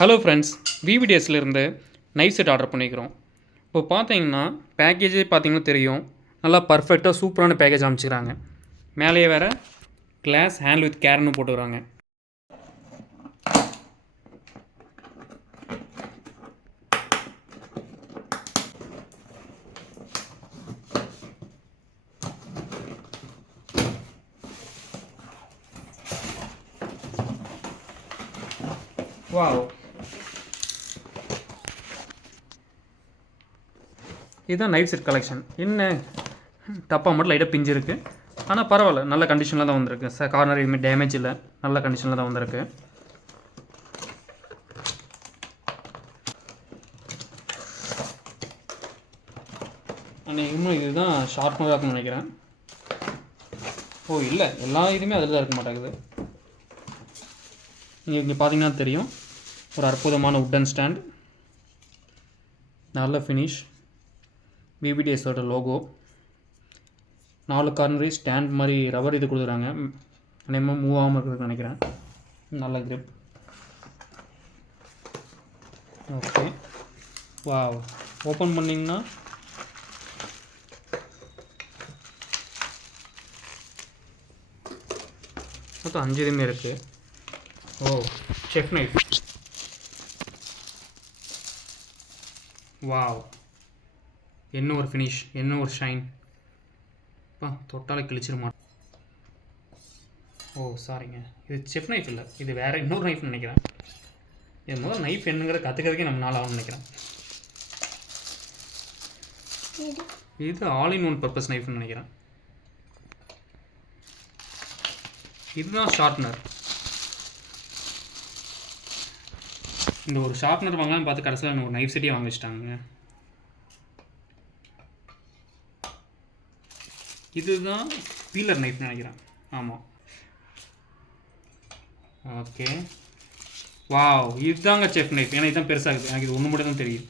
Hello friends, விவிடிஎஸ்லேருந்து knife set order பண்ணிக்கிறோம். இப்போ பார்த்தீங்கன்னா பேக்கேஜே பார்த்தீங்கன்னா தெரியும், நல்லா பர்ஃபெக்டாக சூப்பரான பேக்கேஜ் அமைச்சிக்கிறாங்க. மேலேயே வேறு கிளாஸ் ஹேண்ட் வித் கேர்னு போட்டுக்கிறாங்க. வாவ், இதுதான் நைஃப் செட் கலெக்ஷன். என்ன டப்பா மட்டும் லைட்டாக பிஞ்சு இருக்குது, ஆனால் பரவாயில்ல, நல்ல கண்டிஷனில் தான் வந்திருக்கு. கார்னர் எதுவுமே டேமேஜ் இல்லை, நல்ல கண்டிஷனில் தான் வந்திருக்கு. இன்னும் இதுதான் ஷார்ப்னராக இருக்குன்னு நினைக்கிறேன். ஓ இல்லை, எல்லா இதுவுமே அதில் தான் இருக்க மாட்டேங்குது. நீங்கள் இங்கே பார்த்தீங்கன்னா தெரியும், ஒரு அற்புதமான உட்டன் ஸ்டாண்ட், நல்ல ஃபினிஷ், விவிடிஎஸோட லோகோ, 4 கார்னரி ஸ்டாண்ட் மாதிரி ரவர் இது கொடுக்குறாங்க. அநேகமாக மூவ் ஆகாமல் இருக்குதுன்னு நினைக்கிறேன். நல்ல கிரிப். ஓகே, வாவ், ஓப்பன் பண்ணிங்கன்னா மொத்தம் 5 இதுவுமே இருக்குது. ஓ, செஃப் நைஃப். வாவ், என்ன ஒரு ஃபினிஷ், என்ன ஒரு ஷைன். தொட்டாலே கிழிச்சிருமா. ஓ சாரிங்க, இது செஃப் நைஃப் இல்லை, இது வேறு இன்னொரு நைஃப்னு நினைக்கிறேன். இது முதல் நைஃப் என்னங்கிறத கற்றுக்கிறதுக்கே நம்ம நாள் ஆகும்னு நினைக்கிறேன். இது ஆல் இன் ஒன் பர்பஸ் நைஃப்னு நினைக்கிறேன். இதுதான் ஷார்ப்னர். இந்த ஒரு ஷார்ப்னர் வாங்கலாம்னு பார்த்து கடைசியில் ஒரு நைஃப் செட்டே வாங்க வச்சுட்டாங்க. இதுதான் பீலர் நைஃப்னு நினைக்கிறேன். ஆமாம், ஓகே. வாவ், இதுதாங்க செஃப் நைஃப். ஏன்னா இதுதான் பெருசாகுது, எனக்கு இது ஒன்று மட்டும் தான் தெரியும்.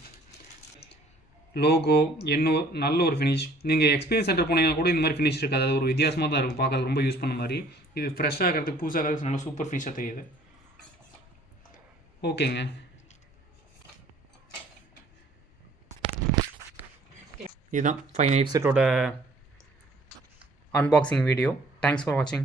லோகோ என்ன நல்ல ஒரு ஃபினிஷ். நீங்கள் எக்ஸ்பீரியன்ஸ் சென்டர் போனீங்கன்னா கூட இந்த மாதிரி ஃபினிஷ் இருக்காது, அது ஒரு வித்தியாசமாக தான் இருக்கும் பார்க்க, ரொம்ப யூஸ் பண்ண மாதிரி. இது ஃப்ரெஷ்ஷாக இருக்கிறதுக்கு, புதுசாக இருக்கிறதுக்கு நல்லா சூப்பர் ஃபினிஷாக தெரியுது. ஓகேங்க, இதுதான் 5 நைஃப் செட்டோட அன்பாக்சிங் வீடியோ. தேங்க்ஸ் ஃபார் வாட்சிங்.